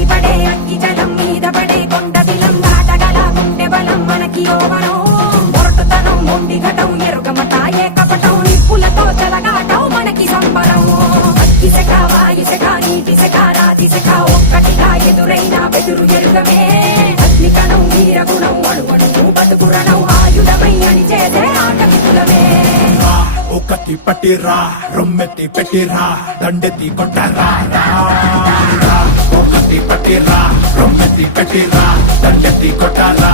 ఎగిసిపడే అగ్గి జలం మీద పడే కొండ దిలం దాటగల గుండె బలం మనకి ఓవరం మొరటుతనం మొండి ఘటం ఎరుగమట ఏకపటం నిప్పులతో చెలగాటం మనకి సంబరం అగ్గిసెక వాయుసెక నీటిసెక రాతిసెక ఒక్కటిగా ఎదురైన బెదురు ఎరుగమే అగ్నికణం వీరగుణం అణువణువు బతుకురణం ఆయుధమై అని చేసే ఆటవికులమే ఒకటి పట్టిరా రొమ్మెత్తి పెట్టిరా దండెత్తి కొట్టరా ఒకటి పట్టిరా రొమ్మెత్తి పెట్టిరా దండెత్తి కొట్టరా